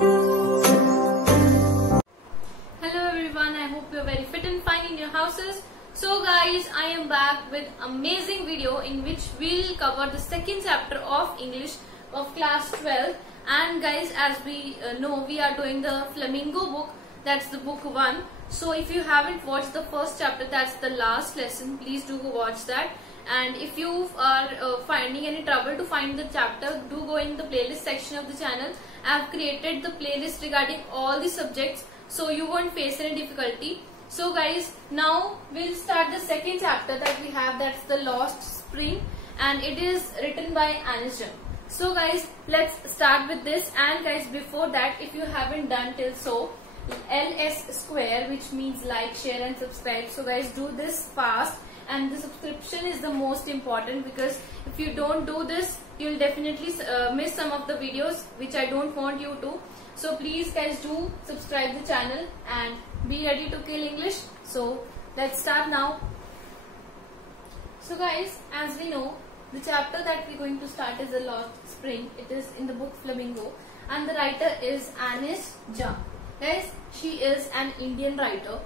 Hello everyone, I hope you're very fit and fine in your houses. So guys, I am back with amazing video in which we'll cover the second chapter of English of class 12. And guys, as we know, we are doing the Flamingo book, that's the book 1. So if you haven't watched the first chapter, that's the last lesson, please do go watch that. And if you are finding any trouble to find the chapter, do go in the playlist section of the channel. I have created the playlist regarding all the subjects, so you won't face any difficulty. So guys, now we'll start the second chapter that we have, that's the Lost Spring, and it is written by Anish Jung. So guys, let's start with this. And guys, before that, if you haven't done till so, LS square, which means like, share and subscribe. So guys, do this fast, and the subscription is the most important, because if you don't do this, you'll definitely miss some of the videos which I don't want you to. So please guys, do subscribe the channel and be ready to kill English. So let's start now. So guys, as we know, the chapter that we're going to start is The Lost Spring. It is in the book Flamingo, and the writer is Anish Jung. Guys, she is an Indian writer,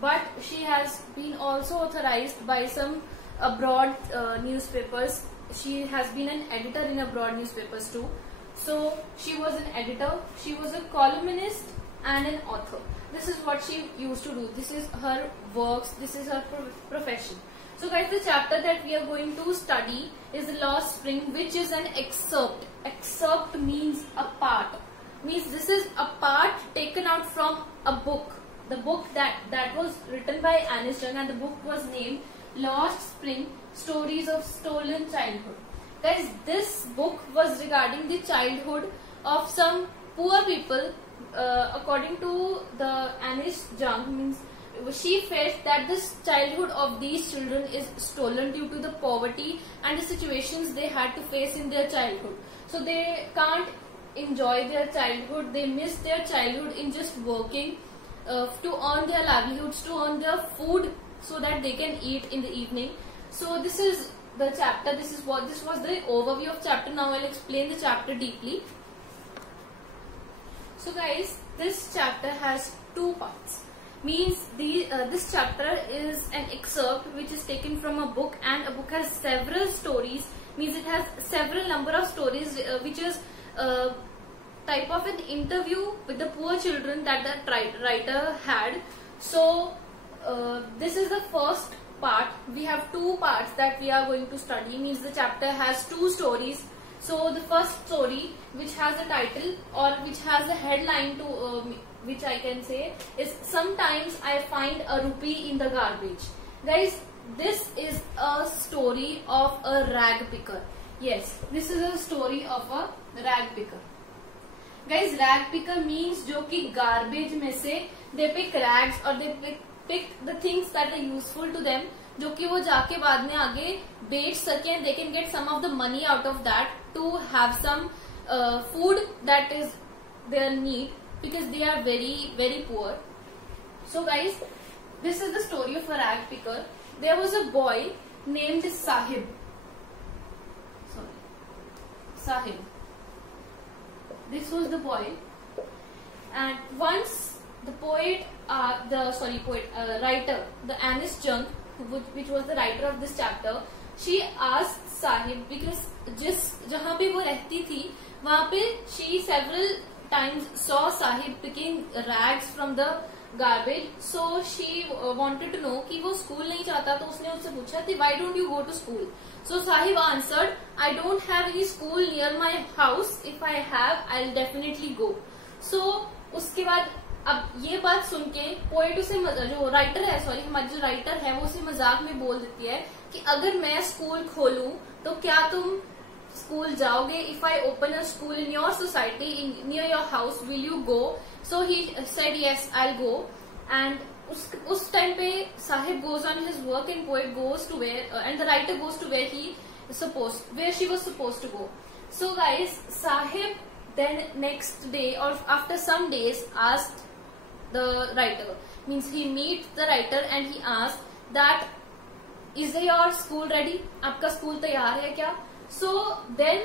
but she has been also authorized by some abroad newspapers. She has been an editor in abroad newspapers too. So she was an editor, she was a columnist and an author. This is what she used to do. This is her works, this is her profession. So guys, the chapter that we are going to study is The Lost Spring, which is an excerpt. Excerpt means a part. Means this is a part taken out from a book. The book that was written by Anish Jung, and the book was named Lost Spring, Stories of Stolen Childhood. Guys, this book was regarding the childhood of some poor people. According to the Anish Jung, means she felt that this childhood of these children is stolen due to the poverty and the situations they had to face in their childhood. So they can't enjoy their childhood, they miss their childhood in just working to earn their livelihoods, to earn their food so that they can eat in the evening. So this is the chapter, this was the overview of chapter. Now I'll explain the chapter deeply. So guys, this chapter has two parts. Means this chapter is an excerpt which is taken from a book, and a book has several stories. Means it has several number of stories which is type of an interview with the poor children that the writer had. So this is the first part. We have two parts that we are going to study. Means the chapter has two stories. So the first story, which has a title or which has a headline to which I can say is Sometimes I Find a Rupee in the Garbage. Guys, this is a story of a rag picker. Yes, this is a story of a rag picker. Guys, rag picker means जो कि garbage में से they pick rags or they pick the things that are useful to them, जो कि वो जाके बाद में आगे बेच सके, and they can get some of the money out of that to have some food that is their need, because they are very, very poor. So guys, this is the story of a rag picker. There was a boy named Sahib. Sahib. This was the boy, and once the writer, the Anish Jung, which was the writer of this chapter, she asked Sahib, because जहाँ पे वो रहती थी वहाँ पे she several times saw Sahib picking rags from the garbage. So she wanted to know कि वो school नहीं जाता, तो उसने उससे पूछा कि why don't you go to school? So Sahib answered, I don't have any school near my house. If I have, I'll definitely go. So उसके बाद अब ये बात सुन के पोएट उसे, जो राइटर है, हमारी जो राइटर है, वो उसे मजाक में बोल देती है कि अगर मैं स्कूल खोलूं तो क्या तुम स्कूल जाओगे? If I open a school in your society, near your house, will you go? So he said yes, I'll go. And उस टाइम पे Sahib goes on his work, and poet goes to where and the writer goes to where she was supposed to go. So guys, Sahib then next day or after some days asked the writer, means he meets the writer and he asked that, is your school ready? आपका school तैयार है क्या? So then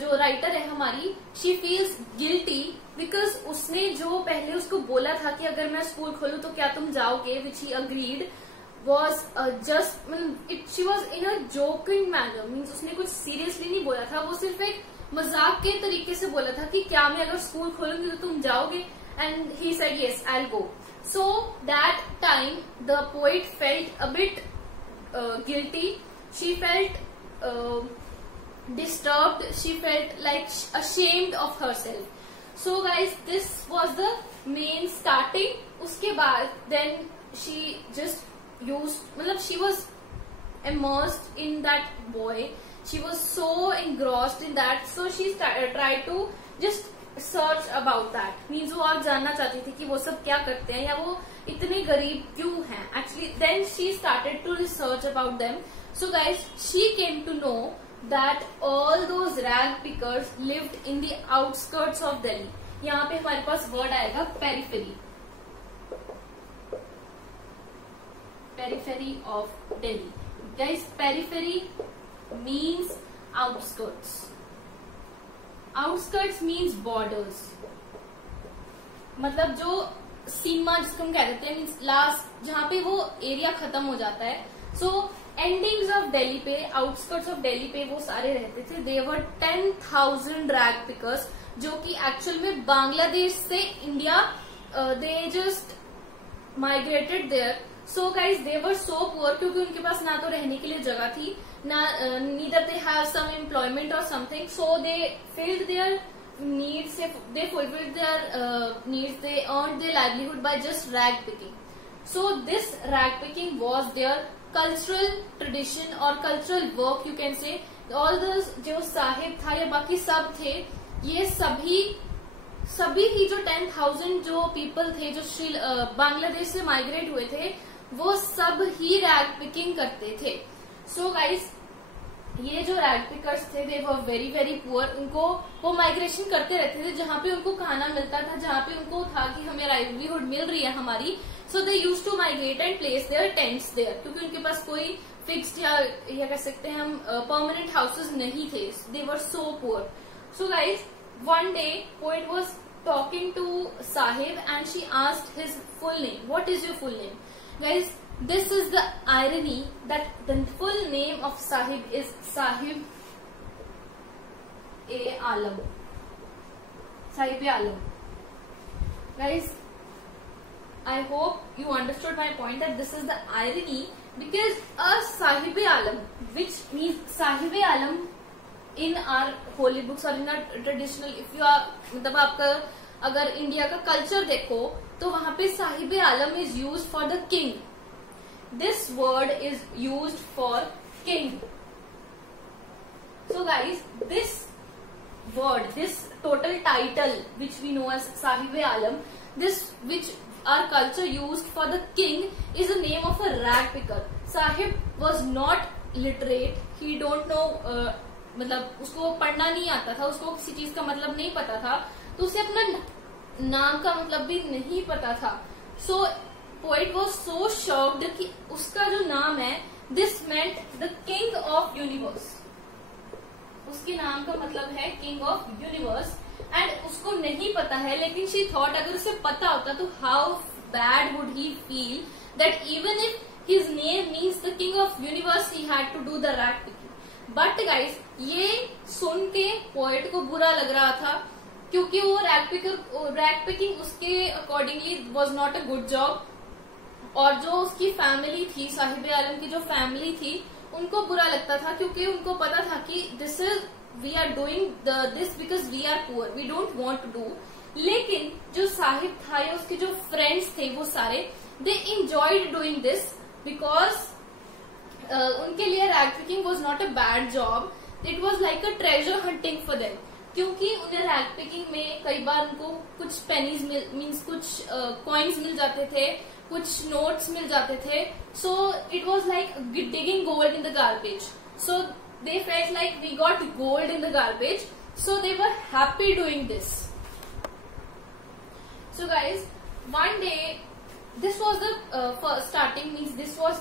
जो writer है हमारी, she feels guilty because उसने जो पहले उसको बोला था कि अगर मैं स्कूल खोलूं तो क्या तुम जाओगे, which he agreed, was just she was in a joking manner, means उसने कुछ सीरियसली नहीं बोला था, वो सिर्फ एक मजाक के तरीके से बोला था कि क्या मैं अगर स्कूल खोलूंगी तो तुम जाओगे, and he said yes I'll go. So that time the poet felt a bit guilty, she felt disturbed, she felt like ashamed of herself. So guys, this was the main starting. उसके बाद then she just she was immersed in that boy, she was so engrossed in that, so she tried to just search about that, means वो और जानना चाहती थी कि वो सब क्या करते हैं या वो इतने गरीब क्यों हैं actually. Then she started to research about them. So guys, she came to know that all those rag pickers lived in the outskirts of Delhi. यहाँ पे हमारे पास वर्ड आएगा periphery, periphery of Delhi. Guys, periphery means outskirts. Outskirts means borders. मतलब जो सीमा जिसको हम कह देते हैं, मीन्स लास्ट जहाँ पे वो एरिया खत्म हो जाता है. सो एंडिंग्स ऑफ दिल्ली पे, आउटस्कर्ट्स ऑफ दिल्ली पे वो सारे रहते थे. दे वर 10,000 रैग पिकर्स, जो कि एक्चुअल में बांग्लादेश से India, they just migrated there. So guys they were so poor, क्योंकि उनके पास ना तो रहने के लिए जगह थी, ना neither they have some employment और something. So they filled their needs, they fulfilled their needs, they earned their livelihood by just rag picking. So this rag picking was their cultural tradition or cultural work, you can say. All those जो साहिब था या बाकी सब थे, ये सभी ही जो 10,000 जो पीपल थे जो बांग्लादेश से माइग्रेट हुए थे, वो सब ही रैग पिकिंग करते थे. सो गाइस, ये जो रैग पिकर्स थे, they were very very poor. उनको वो माइग्रेशन करते रहते थे जहाँ पे उनको खाना मिलता था, जहाँ पे उनको था कि हमें लाइवलीहुड मिल रही है हमारी. So they use to migrate and place their tents there, क्योंकि उनके पास कोई फिक्स्ड या कह सकते हैं हम परमानेंट हाउसेस नहीं थे. They were so poor. So guys, one day poet was talking to Sahib and she asked his full name. What is your full name? Guys, this is the irony that the full name of Sahib is Sahib Alam. Sahib Alam. Guys, I hope you understood my point that this is the irony, because a Sahib Alam, which means Sahib Alam in our holy books or in our traditional, if you are, मतलब आपका अगर India का culture देखो तो वहां पे Sahib Alam is use for the king. This word is use for king. So guys, this word, this total title which we know as Sahib Alam, this which our culture use for the king is the name of a rag picker. Sahib was not literate, he don't know, मतलब उसको पढ़ना नहीं आता था, उसको किसी चीज का मतलब नहीं पता था, तो उसे अपना नाम का मतलब भी नहीं पता था. सो पोएट वाज सो शॉक्ड कि उसका जो नाम है, this meant the king of universe. उसके नाम का मतलब है किंग ऑफ यूनिवर्स, एंड उसको नहीं पता है. लेकिन शी थॉट अगर उसे पता होता तो how bad would he feel that even if his name means the king of universe, he had to do the rag picking. But guys, ये सुन के पोएट को बुरा लग रहा था, क्योंकि वो रैग पिकिंग उसके accordingly was not a good job. और जो उसकी फैमिली थी, साहिब आलम की जो फैमिली थी, उनको बुरा लगता था, क्योंकि उनको पता था कि this is, we are doing this because we are poor, we don't want to do. लेकिन जो साहिब था या उसके जो फ्रेंड्स थे, वो सारे they enjoyed doing this, because उनके लिए rag picking was not a bad job. It was like a treasure hunting for them, क्योंकि उन्हें रैग पिकिंग में कई बार उनको कुछ पेनीज मीन्स कुछ कॉइन्स मिल जाते थे, कुछ नोट्स मिल जाते थे. So it was like digging gold in the garbage. So they felt like we got gold in the garbage, so they were happy doing this. So guys, one day, this was the starting, means this was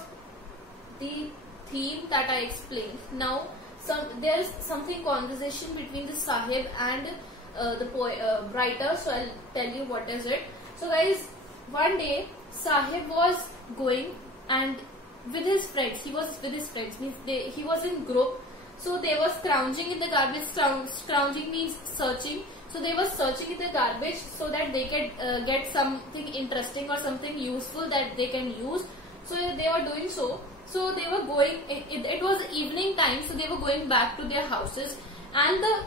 the theme that I explained. Now there is something conversation between the Sahib and the writer. So I'll tell you what is it. So guys, one day Sahib was going and with his friends. He was with his friends, means he was in group. So they were scrounging in the garbage. Scrounging means searching. So they were searching in the garbage so that they can get something interesting or something useful that they can use. So they were doing so. So they were going, it was evening time, so they were going back to their houses. And the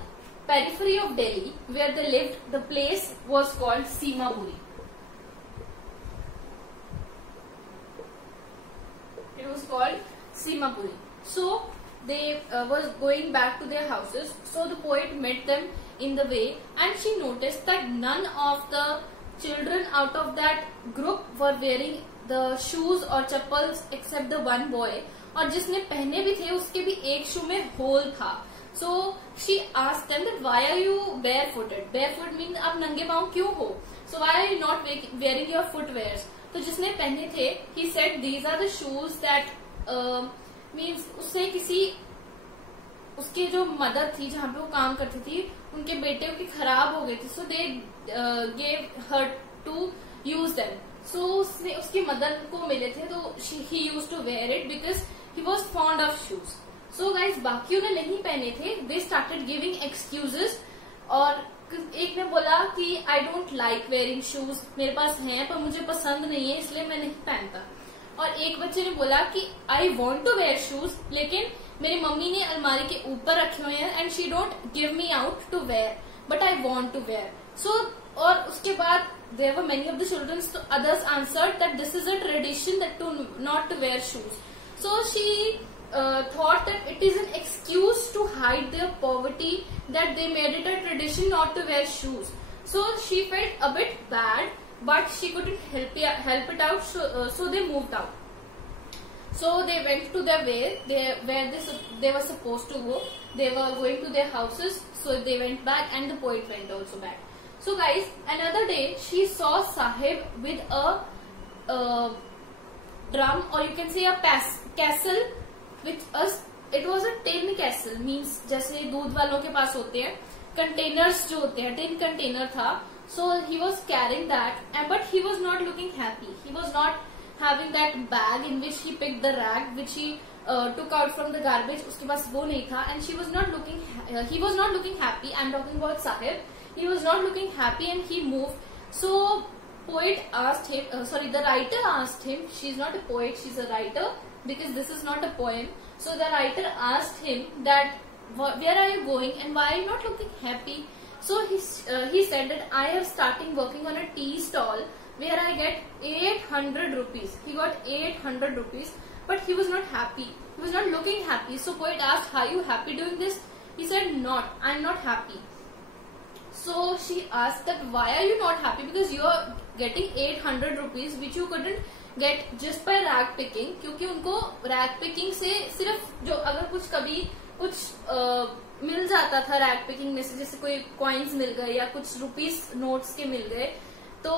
periphery of Delhi, where they lived, the place was called Simapuri. It was called Simapuri. So they was going back to their houses. So the poet met them in the way, and she noticed that none of the children out of that group were wearing the shoes or chappals except the one boy, और जिसने पहने भी थे उसके भी एक शू में whole था. So she asked them that why are you barefooted? Barefoot means आप नंगे पाँव क्यों हो? So why are you not wearing your footwears? तो जिसने पहने थे, he said these are the shoes that means उसने किसी उसके जो मदर थी जहाँ पे वो काम करती थी उनके बेटे की खराब हो गई थी. So they gave her to use them. So उसने उसकी मदर को मिले थे तो he used to wear it because he was fond of shoes. So guys, बाकियों ने नहीं पहने थे. They started giving excuses. और एक ने बोला कि I don't like wearing shoes. मेरे पास हैं पर मुझे पसंद नहीं है इसलिए मैं नहीं पहनता. और एक बच्चे ने बोला कि I want to wear shoes, लेकिन मेरी मम्मी ने अलमारी के ऊपर रखे हुए हैं and she don't give me out to wear, but I want to wear. So और उसके बाद there were many of the children, so others answered that this is a tradition that to not to wear shoes. So she thought that it is an excuse to hide their poverty, that they made it a tradition not to wear shoes. So she felt a bit bad, but she couldn't help it out. So they moved out. So they went to their way where they were supposed to go. They were going to their houses. So they went back, and the poet went also back. So guys, another day she saw Sahib with a drum, or you can say a castle, which it was a tin castle, means जैसे दूध वालों के पास होते हैं containers जो होते हैं, tin container था. So he was carrying that, but he was not looking happy. He was not having that bag in which he picked the rag which he took out from the garbage. उसके पास वो नहीं था, and he was not looking happy. I'm talking about Sahib. He was not looking happy and he moved. So poet asked him, the writer asked him, she's not a poet, she's a writer because this is not a poem. So the writer asked him that where are you going and why are you not looking happy? So he said that I am starting working on a tea stall where I get 800 rupees. He got 800 rupees, but he was not happy. He was not looking happy. So poet asked, are you happy doing this? He said, not, I'm not happy. So she asked that why are you not happy? Because you are getting 800 rupees which you couldn't get just by rag picking. क्योंकि उनको rag picking से सिर्फ जो अगर कुछ कभी कुछ मिल जाता था rag picking में से, जैसे कोई coins मिल गए या कुछ rupees notes के मिल गए, तो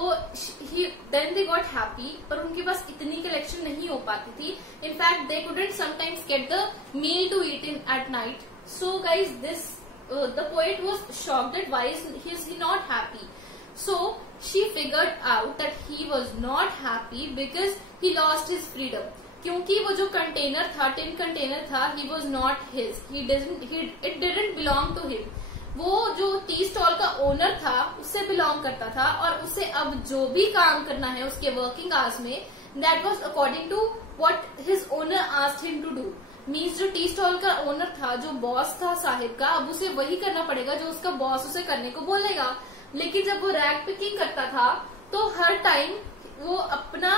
then they got happy. पर उनके पास इतनी collection नहीं हो पाती थी. In fact, they couldn't sometimes get the meal to eat in at night. So guys, the poet was shocked that why is he not happy. So she figured out that he was not happy because he lost his freedom. क्योंकि वो जो container था, tin container था, he was not his. It didn't belong to him. वो जो tea stall का owner था उससे बिलोंग करता था, और उससे अब जो भी काम करना है उसके वर्किंग आवर्स में, that was according to what his owner asked him to do. Means जो टी स्टॉल का ओनर था, जो बॉस था साहिब का, अब उसे वही करना पड़ेगा जो उसका बॉस उसे करने को बोलेगा. लेकिन जब वो रैग पिकिंग करता था तो हर टाइम वो अपना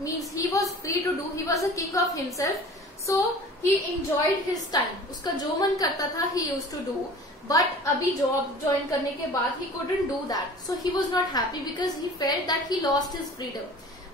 means he was free to do, he was a king of himself. So he enjoyed his time. उसका जो मन करता था he used to do. But अभी जॉब ज्वाइन करने के बाद ही couldn't do that. So he was not happy because he felt that he lost his freedom.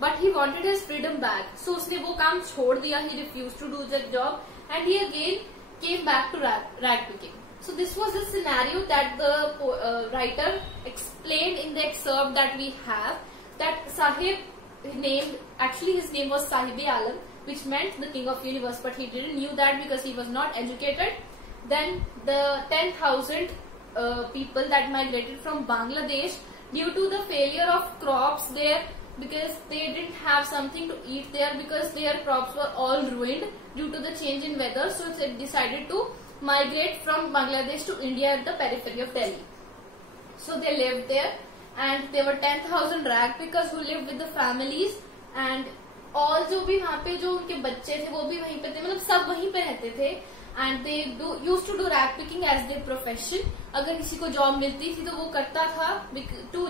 But he wanted his freedom back. So उसने वो काम छोड़ दिया. He refused to do that job, and he again came back to rag picking. So this was the scenario that the writer explained in the excerpt that we have. That Sahib his name was Sahib-e-Alam, which meant the king of universe, but he didn't knew that because he was not educated. then the 10,000 people that migrated from Bangladesh due to the failure of crops there, because they didn't have something to eat there, because their crops were all ruined due to the change in weather. So they decided to migrate from Bangladesh to India at the periphery of Delhi. So they lived there, and there were 10,000 ragpickers who lived with the families, and all जो भी वहाँ पे जो उनके बच्चे थे वो भी वहीं पे थे, मतलब सब वहीं पे रहते थे. And they used to do rag picking as their profession. अगर किसी को जॉब मिलती थी तो वो करता था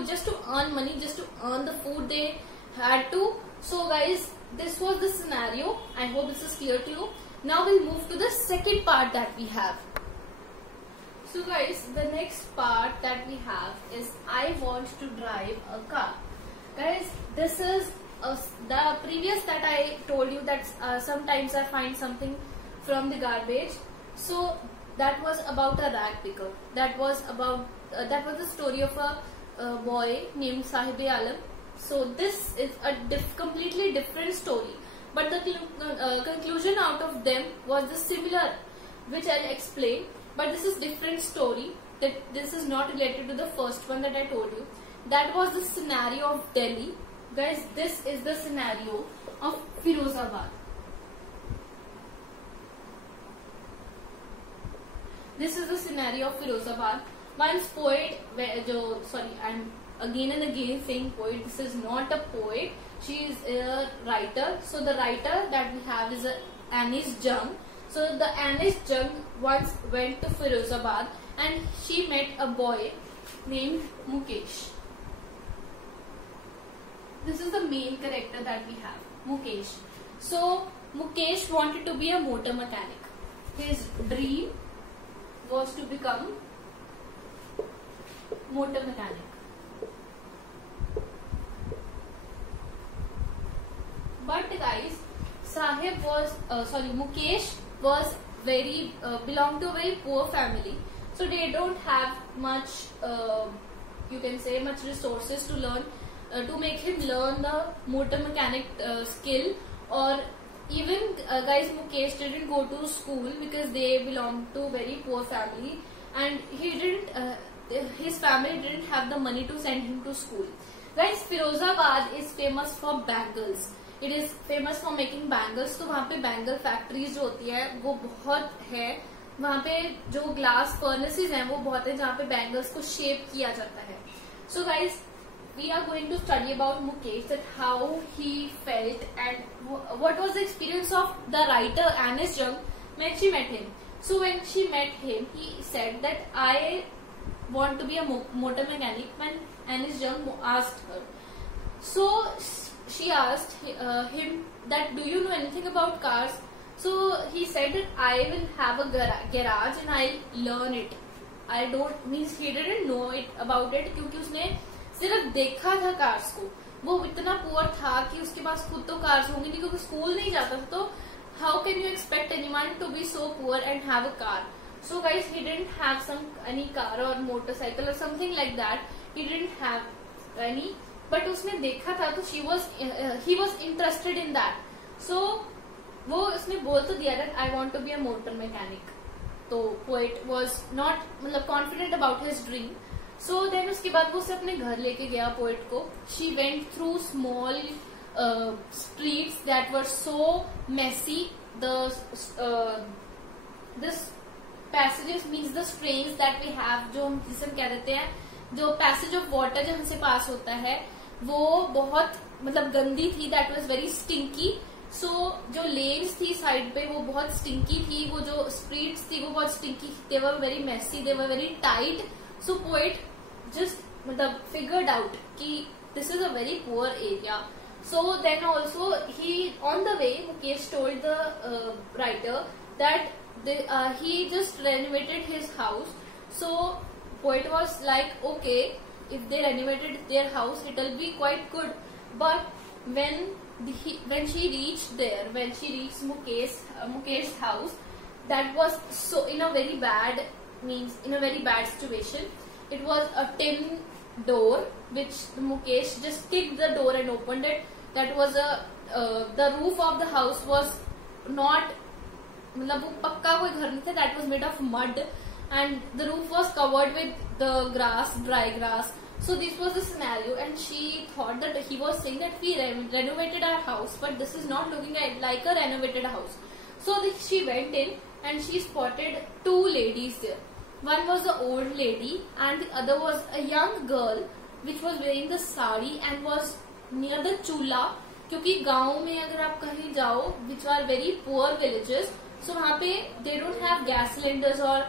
just to earn money, just to earn the food they had to. So guys, this was the scenario. I hope this is clear to you. Now we'll move to the second part that we have. So guys, the next part that we have is I want to drive a car. Guys, this is the previous that I told you that sometimes I find something from the garbage. So that was about a rag picker. That was the story of a boy named Sahib Alam. So this is a completely different story, but the conclusion out of them was the similar, which I'll explain. But this is different story. That this is not related to the first one that I told you. That was the scenario of Delhi. Guys, this is the scenario of Firozabad. This is the scenario of Firozabad. Once poet, I'm again and again saying poet. This is not a poet. She is a writer. So the writer that we have is Anis Jung. So the Anis Jung once went to Firozabad and she met a boy named Mukesh. This is the main character that we have, Mukesh. So Mukesh wanted to be a motor mechanic. His dream was to become motor mechanic. But guys, Mukesh was belonged to a very poor family. So they don't have much, you can say, much resources to learn, to make him learn the motor mechanic skill. Or even guys, Mukesh didn't go to school because they belonged to a very poor family, and his family didn't have the money to send him to school. Guys, Firozabad is famous for bangles. It is famous for making bangles. तो वहाँ पे bangle factories जो होती है वो बहुत है. वहाँ पे जो ग्लास फर्नेसेस हैं वो बहुत है जहाँ पे बैंगल्स को शेप किया जाता है. So guys, we are going to study about Mukesh, that how he felt and what was the experience of the writer Anis Jung when she met him. So when she met him, he said that I want to be a motor mechanic. When Anis Jung asked her, so she asked him that, do you know anything about cars? So he said that I will have a garage and I'll learn it. He didn't know it about it क्योंकि उसने सिर्फ देखा था cars को. वो इतना poor था कि उसके पास खुद तो कार्स होंगे नहीं क्योंकि स्कूल नहीं जाता था. तो how can you expect anyone to be so poor and have a car? So guys, he didn't have any car or motorcycle or something like that. He didn't have any, but उसने देखा था तो he was interested in that. So वो उसने बोल तो दिया that I want to be a motor mechanic. तो poet was not confident about his dream. So then उसके बाद वो उसे अपने घर लेके गया poet को. She went through small streets that were so messy. This passages means the strains that we have, जो हम जिसे हम कह देते हैं, जो passage of water जो हमसे पास होता है वो बहुत गंदी थी. That was very stinky. So जो lanes थी साइड पे वो बहुत stinky थी. वो जो streets थी वो बहुत stinky. They were very messy. They were very tight. So poet just figured out कि this is a very poor area. So then also on the way Mukesh told the writer that he just renovated his house. So poet was like, okay, if they renovated their house, it will be quite good. But when she reached Mukesh's house, that was so in a very bad situation. It was a tin door which Mukesh just kicked the door and opened it. That was the roof of the house was not मतलब वो पक्का कोई घर नहीं था, that was made of mud and the roof was covered with the grass, dry grass. So this was the scenario, and she thought that he was saying that we renovated our house, but this is not looking like a renovated house. So she went in and she spotted two ladies there. One was the old lady and the other was a young girl which was wearing the sari and was near the chula. क्योंकि गाँव में अगर आप कहीं जाओ, which are very poor villages, so वहाँ पे they don't have gas cylinders or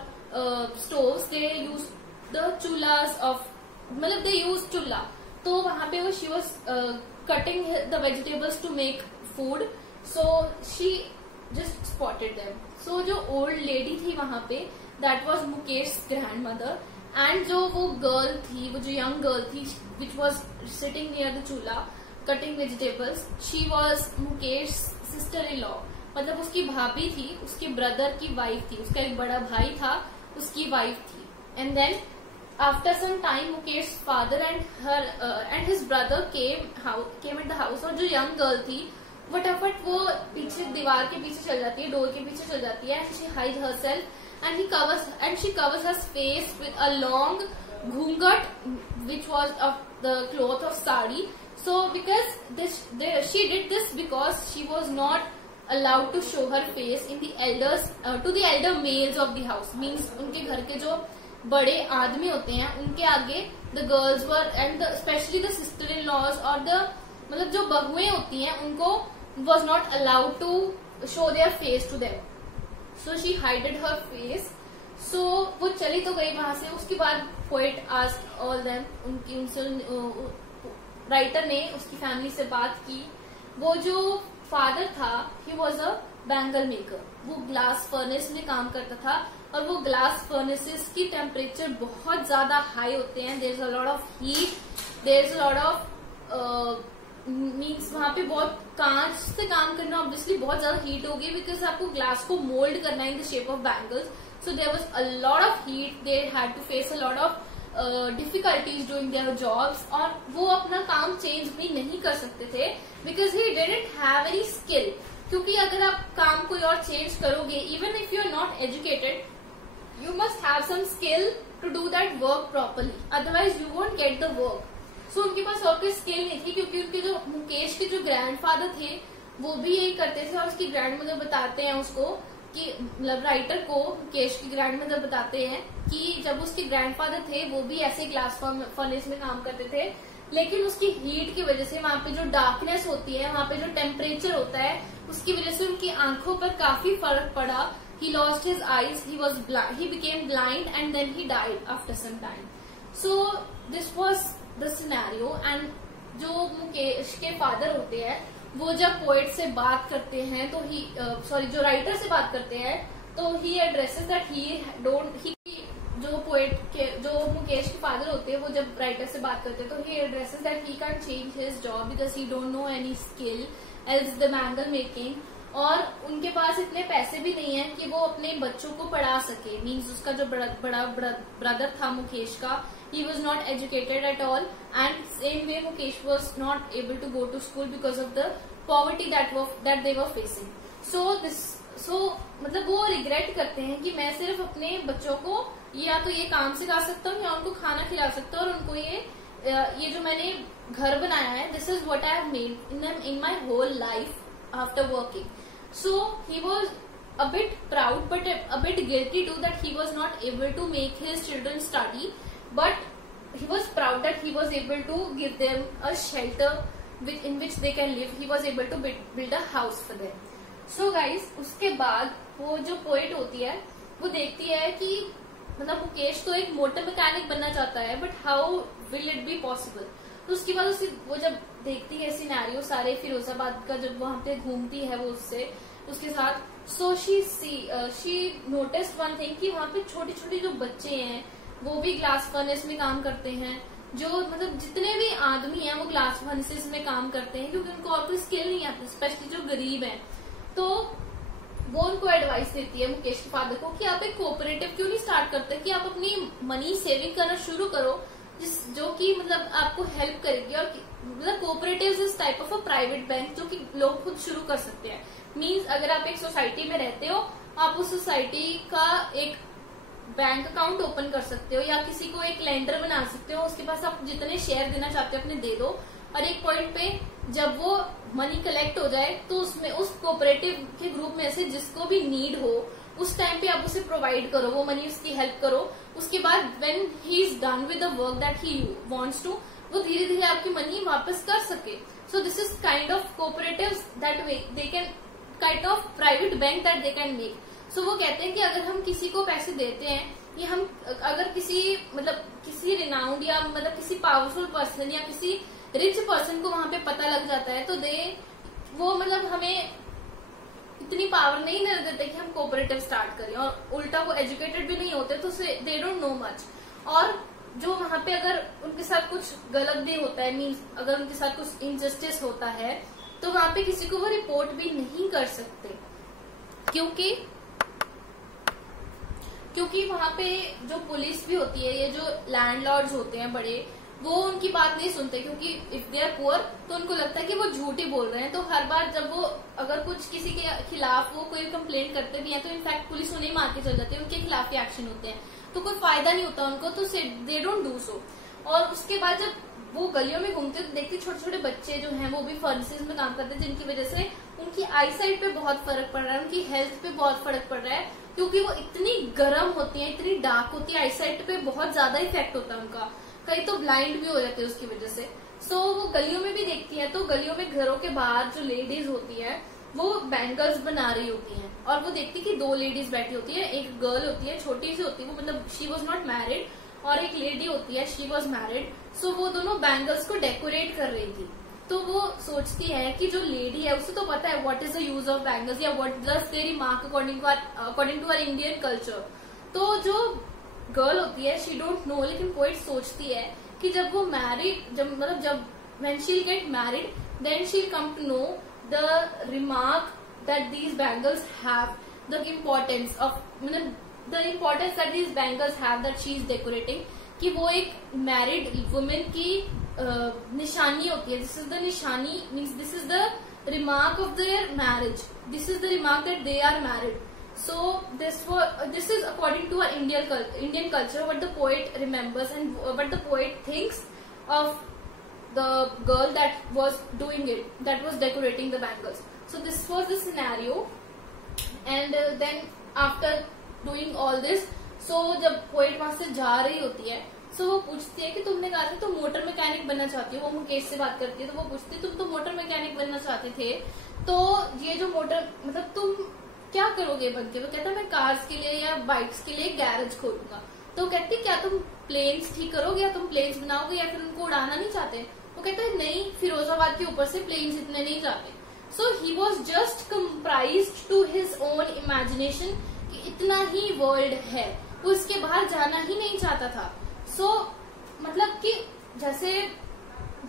stoves, they use the chullas of, मतलब they use chulla. तो वहाँ पे वो she was cutting the vegetables to make food, so she just spotted them. So जो old lady थी वहाँ पे, that was Mukesh's grandmother, and जो वो girl थी, वो जो young girl थी which was sitting near the chula cutting vegetables, she was Mukesh's sister-in-law. मतलब उसकी भाभी थी, उसके ब्रदर की वाइफ थी, उसका एक बड़ा भाई था, उसकी वाइफ थी. And then after some time Mukesh father and his brother came at the house. और जो यंग गर्ल थी फटाफट वो पीछे दीवार के पीछे चल जाती है, डोर के पीछे चल जाती है, and she hide herself and she covers her face with a long ghoonghat which was of the cloth of sari. So because she did this because she was not allowed to show her face in the elders to the elder males of the house. Means उनके घर के जो बड़े आदमी होते हैं उनके आगे the girls were and especially the sister-in-laws और the मतलब जो बहुएं होती हैं उनको was not allowed to show their face to them. So she hid her face. So वो चली तो गई वहां से. उसके बाद poet asked all them, उनसे राइटर ने उसकी फैमिली से बात की. वो जो फादर था, ही वॉज अ बैंगल मेकर, वो ग्लास फर्नेस में काम करता था, और वो ग्लास फर्नेसेस की टेम्परेचर बहुत ज्यादा हाई होते हैं. There is a lot of heat, there is a lot of means वहां पे बहुत कांच से काम करना ऑब्वियसली बहुत ज्यादा हीट होगी, बिकॉज आपको ग्लास को मोल्ड करना है in the shape of bangles. So there was a lot of heat, they had to face a lot of difficulties doing their jobs. और वो अपना काम चेंज भी नहीं कर सकते थे because he didn't have any skill. क्योंकि अगर आप काम कोई और चेंज करोगे, even if you are not educated, you must have some skill to do that work properly, otherwise you won't get the work. So उनके पास और कोई स्किल नहीं थी, क्योंकि उनके जो मुकेश के जो ग्रैंडफादर थे वो भी यही करते थे. और उसकी ग्रैंडमदर बताते हैं उसको कि मतलब राइटर को मुकेश की ग्रैंडमदर बताते हैं कि जब उसके ग्रैंडफादर थे वो भी ऐसे ग्लास फर्नेस में काम करते थे, लेकिन उसकी हीट की वजह से वहां पे जो डार्कनेस होती है, वहां पे जो टेम्परेचर होता है, उसकी वजह से उनकी आंखों पर काफी फर्क पड़ा. He lost his eyes, he became blind, and then he died after some time. So this was the scenario. And जो मुकेश के फादर होते हैं वो जब पोएट से बात करते हैं तो जो राइटर से बात करते हैं तो he addresses that जो पोएट के जो मुकेश के फादर होते हैं वो जब राइटर से बात करते हैं तो he addresses that he can't change his job because he don't know any skill else the bangle making. और उनके पास इतने पैसे भी नहीं है कि वो अपने बच्चों को पढ़ा सके. मीन्स उसका जो बड़ा ब्रदर था मुकेश का, he was not educated at all, and same way Mukesh was not able to go to school because of the poverty that they were facing. So मतलब वो रिग्रेट करते हैं कि मैं सिर्फ अपने बच्चों को या तो ये काम सिखा सकता हूँ या उनको खाना खिला सकता हूँ, और उनको ये जो मैंने घर बनाया है, this is what I have made in my whole life after working. So he was a bit proud but a bit guilty too that he was not able to make his children study, but he was proud that he was able to give them a shelter in which they can live. He was able to build a house for them. So guys, उसके बाद वो जो poet होती है वो देखती है कि मतलब मुकेश तो एक मोटर मैकेनिक बनना चाहता है, but how will it be possible. तो उसके बाद वो जब देखती है सिनेरियो सारे फिरोजाबाद का, जब वहां पे घूमती है वो उसके साथ, so she notice one thing कि वहां पे छोटे छोटे जो बच्चे हैं वो भी ग्लास फर्नेस में काम करते हैं. जो मतलब जितने भी आदमी हैं वो ग्लास फर्नेसेस में काम करते हैं क्योंकि उनको और कोई स्किल नहीं आती, स्पेशली जो गरीब हैं. तो वो उनको एडवाइस देती है मुकेश के फादर को कि आप एक कोऑपरेटिव क्यों नहीं स्टार्ट करते कि आप अपनी मनी सेविंग करना शुरू करो, जो कि मतलब आपको हेल्प करेगी. और मतलब कोऑपरेटिव्स इस type of a private bank जो कि लोग खुद शुरू कर सकते हैं. मींस अगर आप एक सोसाइटी में रहते हो आप उस सोसाइटी का एक बैंक अकाउंट ओपन कर सकते हो या किसी को एक लेंडर बना सकते हो। उसके पास आप जितने शेयर देना चाहते हो अपने दे दो, और एक पॉइंट पे जब वो मनी कलेक्ट हो जाए तो उसमें उस कोऑपरेटिव के ग्रुप में से जिसको भी नीड हो उस टाइम पे आप उसे प्रोवाइड करो, वो मनी उसकी हेल्प करो। उसके बाद when he is done with the work that he wants to, वो धीरे धीरे आपकी मनी वापस कर सके। So this is kind of cooperatives that way they can, kind of private bank that they can make. So वो कहते हैं कि अगर हम किसी को पैसे देते हैं या हम अगर किसी रिनाउंड या किसी पावरफुल पर्सन या किसी रिच पर्सन को वहां पे पता लग जाता है तो वो हमें इतनी पावर नहीं देते कि हम कोऑपरेटिव स्टार्ट करें, और उल्टा वो एजुकेटेड भी नहीं होते तो दे डोंट नो मच। और जो वहां पे अगर उनके साथ कुछ गलत भी होता है, मीन्स अगर उनके साथ कुछ इनजस्टिस होता है तो वहां पे किसी को वो रिपोर्ट भी नहीं कर सकते, क्योंकि वहां पे जो पुलिस भी होती है, ये जो लैंडलॉर्ड्स होते हैं बड़े, वो उनकी बात नहीं सुनते, क्योंकि इफ दे आर पुअर तो उनको लगता है कि वो झूठ ही बोल रहे हैं। तो हर बार जब वो अगर कुछ किसी के खिलाफ वो कोई कंप्लेंट करते भी हैं तो इनफैक्ट पुलिस उन्हें मार के चल जाती है, उनके खिलाफ ही एक्शन होते हैं, तो कोई फायदा नहीं होता उनको, तो दे डोंट डू सो। और उसके बाद जब वो गलियों में घूमते तो देखते छोटे छोटे बच्चे जो हैं वो भी फर्नेसेस में काम करते हैं, जिनकी वजह से उनकी आई साइट पे बहुत फर्क पड़ रहा है, उनकी हेल्थ पे बहुत फर्क पड़ रहा है, क्योंकि वो इतनी गर्म होती है, इतनी डार्क होती है, आई साइट पे बहुत ज्यादा इफेक्ट होता है उनका, कई तो ब्लाइंड भी हो जाते हैं उसकी वजह से। सो वो गलियों में भी देखती है, तो गलियों में घरों के बाहर जो लेडीज होती है वो बैंगल्स बना रही होती हैं, और वो देखती कि दो लेडीज बैठी होती है, एक गर्ल होती है छोटी सी होती है, वो शी वॉज नॉट मैरिड, और एक लेडी होती है शी वॉज मैरिड। सो वो दोनों बैंगल्स को डेकोरेट कर रही थी। तो वो सोचती है कि जो लेडी है उसे तो पता है what is the use of bangles या what does they remark according to our Indian culture. तो जो गर्ल होती है शी डोंट नो, लेकिन पोइट सोचती है कि जब वो मैरिड जब when she get married then she come to know the remark that these bangles have, the importance of the importance that these bangles have that she is decorating, कि वो एक मैरिड वुमेन की निशानी होती है। This is the निशानी, means this is the remark of their marriage, this is the remark that they are married. So this is according to our Indian culture, what the poet remembers and what the poet thinks of the girl that was doing it, that was decorating the bangles. So this was the scenario, and then after doing all this, so जब poet वहां से जा रही होती है, so वो पूछती है कि तुमने कहा था तुम मोटर मैकेनिक बनना चाहती हो। वो मुकेश से बात करती है तो वो पूछती है तुम तो मोटर मैकेनिक बनना चाहते थे, तो ये जो मोटर तुम क्या करोगे बन के? वो कहता मैं कार्स के लिए या बाइक्स के लिए गैरेज खोलूंगा। तो वो कहती क्या तुम प्लेन्स ठीक करोगे, या तुम प्लेन्स बनाओगे, या फिर उनको उड़ाना नहीं चाहते? वो कहता है नहीं, फिरोजाबाद के ऊपर से प्लेन्स इतने नहीं जाते। So he was just comprised to his own imagination कि इतना ही वर्ल्ड है, वो इसके बाहर जाना ही नहीं चाहता था। सो कि जैसे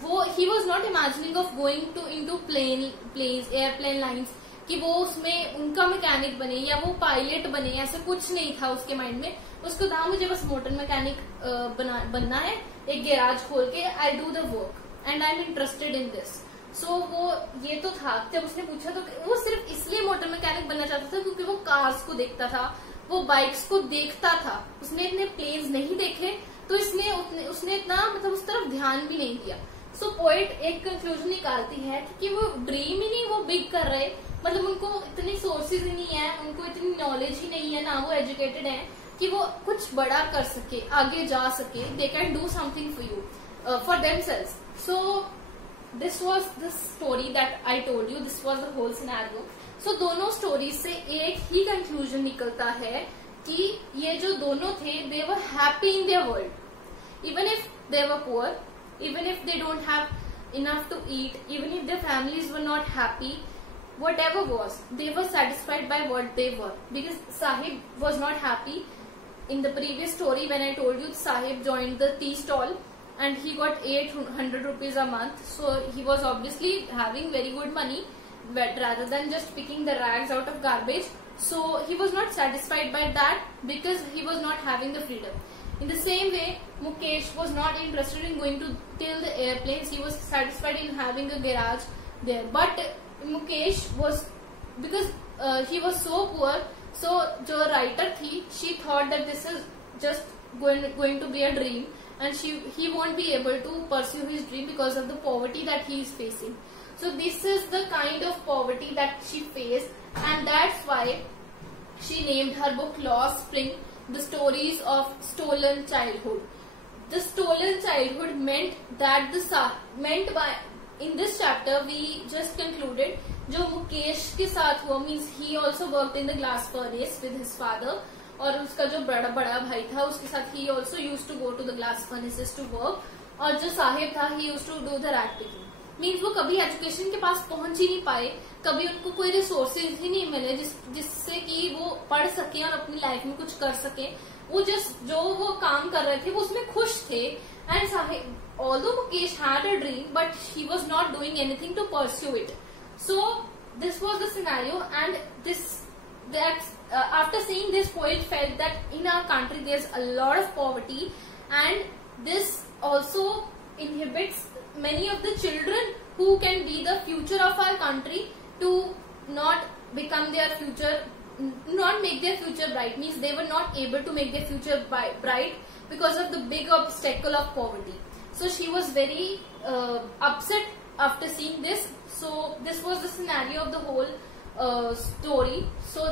वो he was not imagining of going to into planes airplane lines, कि वो उसमें उनका मैकेनिक बने या वो पायलट बने, ऐसा कुछ नहीं था उसके माइंड में। उसको था मुझे बस मोटर मैकेनिक बनना है, एक गैराज खोल के I do the work and I am interested in this. So वो ये तो था। जब उसने पूछा तो वो सिर्फ इसलिए मोटर मैकेनिक बनना चाहता था क्योंकि वो कार्स को देखता था, वो बाइक्स को देखता था, उसने इतने प्लेन्स नहीं देखे, तो उसने इतना उस तरफ ध्यान भी नहीं दिया। सो पोएट एक कंक्लूजन निकालती है कि वो ड्रीम ही नहीं वो बिग कर रहे, उनको इतनी सोर्सेज ही नहीं है, उनको इतनी नॉलेज ही नहीं है, ना वो एजुकेटेड है कि वो कुछ बड़ा कर सके, आगे जा सके, they can do something for you for themselves. So this was the story that I told you, this was the whole scenario. So दोनों स्टोरीज से एक ही कंक्लूजन निकलता है कि ये जो दोनों थे they were happy in their world, even if they were poor, even if they don't have enough to eat, even if their families were not happy, whatever was, they were satisfied by what they were. Because Sahib was not happy. In the previous story when I told you, Sahib joined the tea stall and he got 800 rupees a month, so he was obviously having very good money, but rather than just picking the rags out of garbage, so he was not satisfied by that because he was not having the freedom. In the same way, Mukesh was not interested in going to till the airplanes. He was satisfied in having a garage there. But Mukesh was, because he was so poor, So जो writer थी, she thought that this is just going to be a dream, and he won't be able to pursue his dream because of the poverty that he is facing. So this is the kind of poverty that she faced, and that's why she named her book Lost Spring, the stories of stolen childhood. The stolen childhood meant that in this chapter we just concluded जो मुकेश के साथ हुआ, means he also worked in the glass furnace with his father, और उसका जो बड़ा भाई था उसके साथ he also used to go to the glass furnaces to work, और जो साहिब था he used to do the rat picking. Means वो कभी एजुकेशन के पास पहुंच ही नहीं पाए, कभी उनको कोई रिसोर्सेज ही नहीं मिले जिससे कि वो पढ़ सके और अपनी लाइफ में कुछ कर सके. वो जो वो काम कर रहे थे वो उसमें खुश थे. And Sahib, although Mukesh had a dream but he was not doing anything to pursue it. So this was the scenario, and after seeing this, poet felt that in our country there's a lot of poverty, and this also inhibits many of the children who can be the future of our country to not become their future, not make their future bright. Means they were not able to make their future bright because of the big obstacle of poverty. So she was very upset after seeing this. So this was the scenario of the whole story. So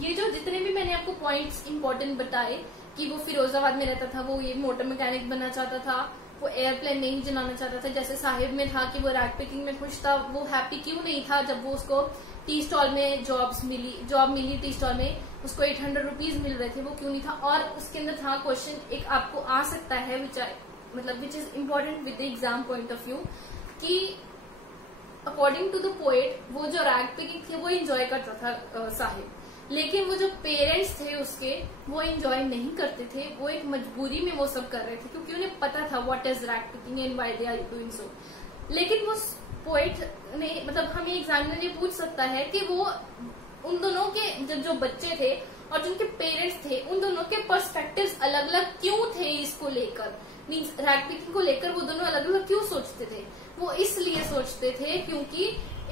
ये जो जितने भी मैंने आपको points important बताए कि वो फिरोजाबाद में रहता था, वो ये मोटर मैकेनिक बनना चाहता था, वो एयरप्लेन नहीं चलाना चाहता था. जैसे साहिब में था कि वो रैट पिकिंग में खुश था. वो हैप्पी क्यों नहीं था जब वो उसको टी स्टॉल में जॉब मिली टी स्टॉल में उसको 800 रुपीज मिल रहे थे, वो क्यों नहीं था. और उसके अंदर था क्वेश्चन एक आपको आ सकता है which is important with the exam point of view, कि अकॉर्डिंग टू द पोएट वो जो रैट पिकिंग थी वो एंजॉय करता था साहिब, लेकिन वो जो पेरेंट्स थे उसके वो एंजॉय नहीं करते थे. वो एक मजबूरी में वो सब कर रहे थे क्योंकि उन्हें पता था what is rat picking and why they are doing so. लेकिन वो पोएट ने हमें एग्जामिनर ये पूछ सकता है कि वो उन दोनों के जो बच्चे थे और जिनके पेरेंट्स थे उन दोनों के पर्सपेक्टिव्स अलग अलग क्यों थे इसको लेकर. मीन्स रैट पिकिंग को लेकर वो दोनों अलग अलग क्यों सोचते थे. वो इसलिए सोचते थे क्योंकि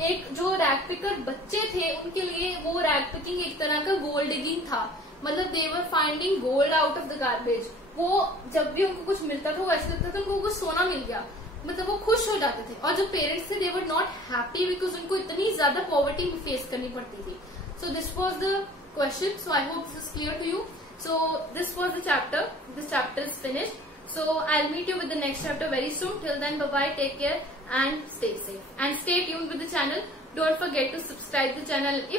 एक जो रैट पिकर बच्चे थे उनके लिए वो रैट पिकिंग एक तरह का गोल्ड डिगिंग था. मतलब they were finding gold out of the garbage. वो जब भी उनको कुछ मिलता था वो ऐसा लगता था उनको कुछ सोना मिल गया, मतलब वो खुश हो जाते थे. और जो पेरेंट्स थे they were not happy because उनको इतनी ज्यादा पॉवर्टी फेस करनी पड़ती थी. So this was the question. So I hope this is clear to you. So this was the chapter. This chapter is finished. So I'll meet you with the next chapter very soon. Till then, bye bye, take care and stay safe. And stay tuned with the channel. Don't forget to subscribe the channel if